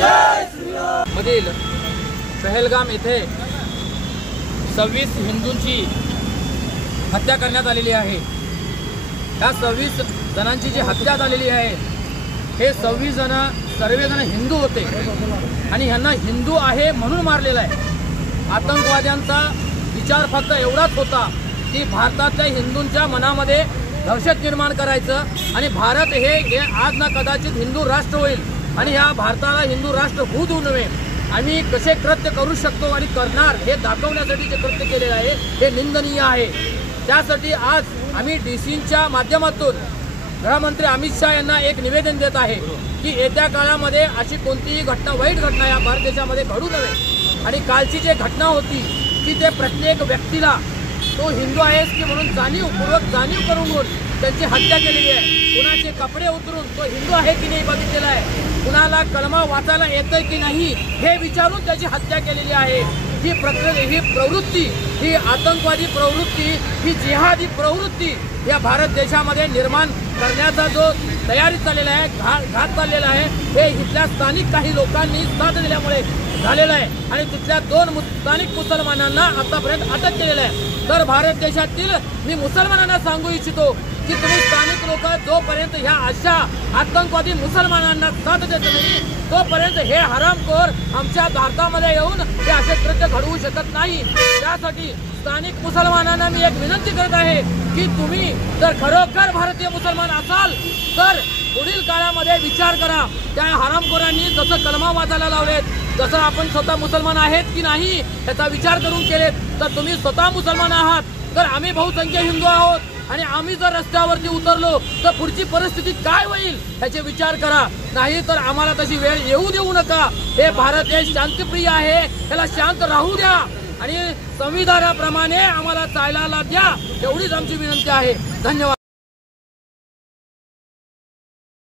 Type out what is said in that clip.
मधील पहलगाम येथे 26 हिंदूंची हत्या करण्यात आलेली आहे। या 26 जणांची जी हत्या झालेली आहे हे 26 जण सर्वजण हिंदू होते आणि यांना हिंदू आहे म्हणून मारलेला आहे। आतंकवाद्यांचा विचार फक्त एवढाच होता की भारतातल्या हिंदूंच्या मनामध्ये दहशत निर्माण करायचं आणि भारत हे आज ना कदाचित हिंदू राष्ट्र होईल आणि या भारताला हिंदू राष्ट्र होऊ देऊ नये। आम्ही कसे कृत्य करू शकतो आणि करणार हे दाखवण्यासाठी जे कृत्य केलेलं आहे हे निंदनीय आहे। त्यासाठी आज आम्ही डीसीच्या माध्यमातून गृहमंत्री अमित शाह यांना एक निवेदन देत आहे की येत्या काळामध्ये अशी कोणतीही घटना वाईट घटना या भारत देशामध्ये घडू नये आणि कालची जी घटना होती की ते प्रत्येक व्यक्तीला तो हिंदू आहेस की म्हणून जाणीव करून त्यांची हत्या केलेली आहे। कुणाचे कपडे उतरून तो हिंदू आहे की नाही बघितलेला आहे, कुणाला कलमा वाचायला येतोय की नाही हे विचारून त्याची हत्या केलेली आहे। ही प्रवृत्ती ही आतंकवादी प्रवृत्ती ही जिहादी प्रवृत्ती या भारत देशामध्ये निर्माण करण्याचा जो तयारी चाललेला आहे घात चाललेला आहे हे इथल्या स्थानिक काही लोकांनी साथ दिल्यामुळे झालेला आहे आणि तिथल्या 2 स्थानिक मुसलमानांना आतापर्यंत अटक केलेलं आहे। तर भारत देशातील मी मुसलमानांना सांगू इच्छितो की तुम्ही स्थानिक लोक जोपर्यंत ह्या अशा आतंकवादी मुसलमानांना साथ देत नाही तोपर्यंत हे हरामखोर आमच्या भारतामध्ये येऊन हे असे कृत्य घडवू शकत नाही। त्यासाठी स्थानिक मुसलमानांना मी एक विनंती करत आहे की तुम्ही जर खरोखर भारतीय मुसलमान असाल तर पुढील काळामध्ये विचार करा। त्या हरामखोरांनी जसं कलमा वाचायला लावलेत जसं आपण स्वतः मुसलमान आहेत की नाही याचा विचार करून केलेत तर तुम्ही स्वतः मुसलमान आहात तर आम्ही बहुसंख्य हिंदू आहोत आणि आम्ही जर रस्त्यावरती उतरलो तर पुढची परिस्थिती काय होईल याचे विचार करा। नाही तर आम्हाला तशी वेळ येऊ देऊ नका। हे भारत देश शांतप्रिय आहे, त्याला शांत राहू द्या आणि संविधानाप्रमाणे आम्हाला चालायला द्या एवढीच आमची विनंती आहे। धन्यवाद।